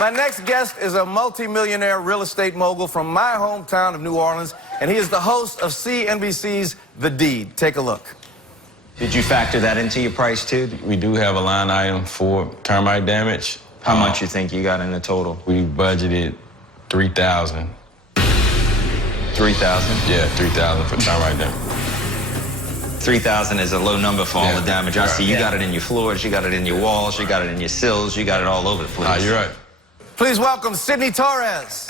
My next guest is a multi-millionaire real estate mogul from my hometown of New Orleans, and he is the host of CNBC's The Deed. Take a look. Did you factor that into your price, too? We do have a line item for termite damage. How much you think you got in the total? We budgeted $3,000. $3,000? Yeah, $3,000 for termite damage. $3,000 is a low number for all the damage. I see you got it in your floors, you got it in your walls, you got it in your sills, you got it all over the place. You're right. Please welcome Sidney Torres.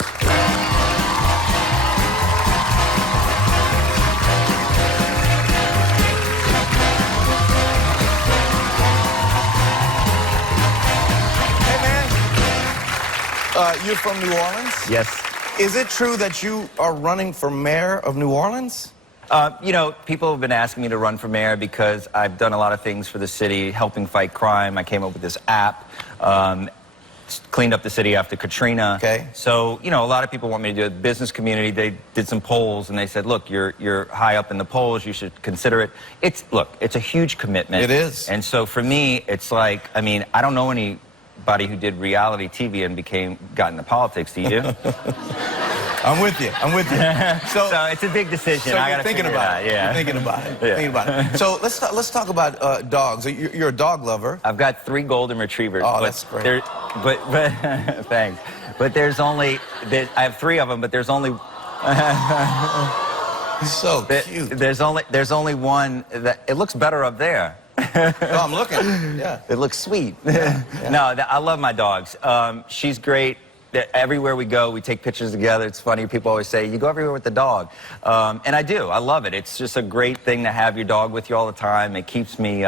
You're from New Orleans? Yes. Is it true that you are running for mayor of New Orleans? You know, people have been asking me to run for mayor because I've done a lot of things for the city, helping fight crime. I came up with this app, cleaned up the city after Katrina. Okay. So, you know, a lot of people want me to do it. The business community, they did some polls, and they said, look, you're high up in the polls, you should consider it. Look, it's a huge commitment. It is. And so for me, it's like, I mean, I don't know anybody who did reality TV and got into politics, do you? I'm with you. I'm with you. So it's a big decision. So I you're thinking about it. Yeah. You're thinking about it. Yeah. Thinking about it. So let's talk about dogs. You're a dog lover. I've got 3 golden retrievers. Oh, that's great. But thanks. But I have 3 of them, but there's only. He's so cute. There's only one that it looks better up there. Oh, I'm looking. Yeah. It looks sweet. Yeah. No, I love my dogs. She's great. Everywhere we go, we take pictures together. It's funny. People always say, you go everywhere with the dog. And I do. I love it. It's just a great thing to have your dog with you all the time. It keeps me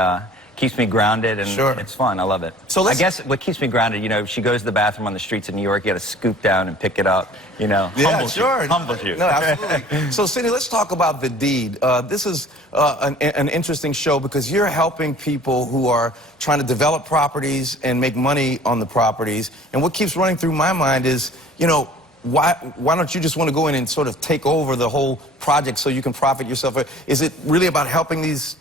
grounded, and Sure. It's fun. I love it. So I guess what keeps me grounded, you know, if she goes to the bathroom on the streets of New York, you got to scoop down and pick it up, you know. Yeah, sure. Humbles you. No, absolutely. So, Sidney, let's talk about The Deed. This is an interesting show because you're helping people who are trying to develop properties and make money on the properties. And what keeps running through my mind is, you know, why don't you just want to go in and sort of take over the whole project so you can profit yourself? Is it really about helping these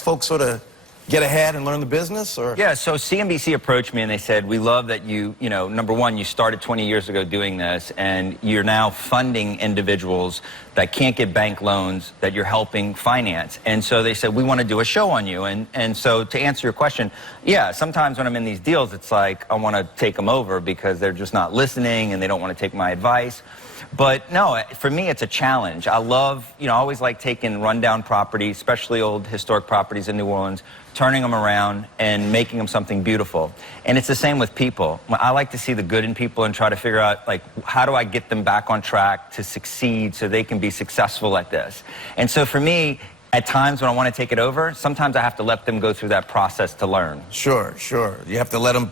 folks sort of get ahead and learn the business, or? Yeah, so CNBC approached me and they said, we love that you know, number one, you started 20 years ago doing this, and you're now funding individuals that can't get bank loans that you're helping finance. And so they said, we want to do a show on you. And so to answer your question, yeah, sometimes when I'm in these deals, it's like I want to take them over because they're just not listening and they don't want to take my advice. But no, for me, it's a challenge. I love, you know, I always like taking rundown properties, especially old historic properties in New Orleans, turning them around and making them something beautiful. And it's the same with people. I like to see the good in people and try to figure out, like, how do I get them back on track to succeed so they can be successful at this? And so for me, at times when I want to take it over, sometimes I have to let them go through that process to learn. Sure, sure. You have to let them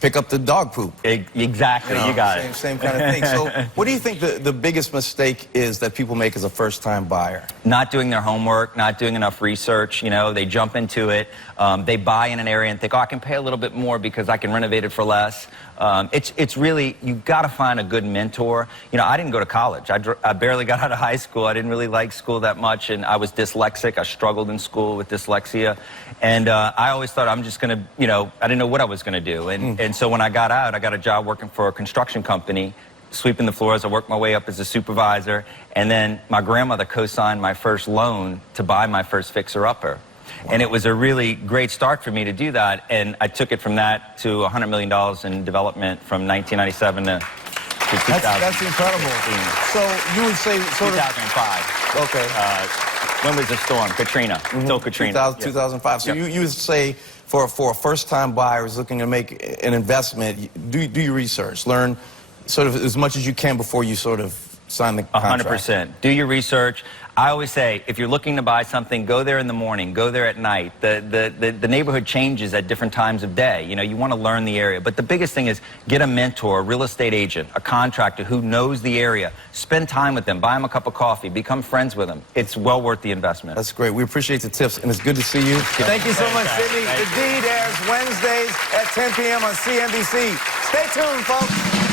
pick up the dog poop. Exactly, you got it. Same kind of thing. So what do you think the biggest mistake is that people make as a first-time buyer? Not doing their homework, not doing enough research. You know, they jump into it. They buy in an area and think, oh, I can pay a little bit more because I can renovate it for less. It's really, you've got to find a good mentor. You know, I didn't go to college. I barely got out of high school. I didn't really like school that much, and I was dyslexic. I struggled in school with dyslexia. And I always thought I'm just going to, you know, I didn't know what I was going to do. And so when I got out, I got a job working for a construction company, sweeping the floors. I worked my way up as a supervisor. And then my grandmother co-signed my first loan to buy my first fixer-upper. Wow. And it was a really great start for me to do that. And I took it from that to $100 million in development from 1997 to 2000. That's incredible. So you would say sort 2005. Okay. When was the storm? Katrina. Still Katrina. 2005. So you would say for a first-time buyer who's looking to make an investment, do your research. Learn sort of as much as you can before you sort of sign the contract. 100%. Do your research. I always say, if you're looking to buy something, go there in the morning, go there at night. The neighborhood changes at different times of day. You know, you want to learn the area. But the biggest thing is get a mentor, a real estate agent, a contractor who knows the area. Spend time with them. Buy them a cup of coffee. Become friends with them. It's well worth the investment. That's great. We appreciate the tips, and it's good to see you. Thank you so much, Sidney. The Deed airs Wednesdays at 10 p.m. on CNBC. Stay tuned, folks.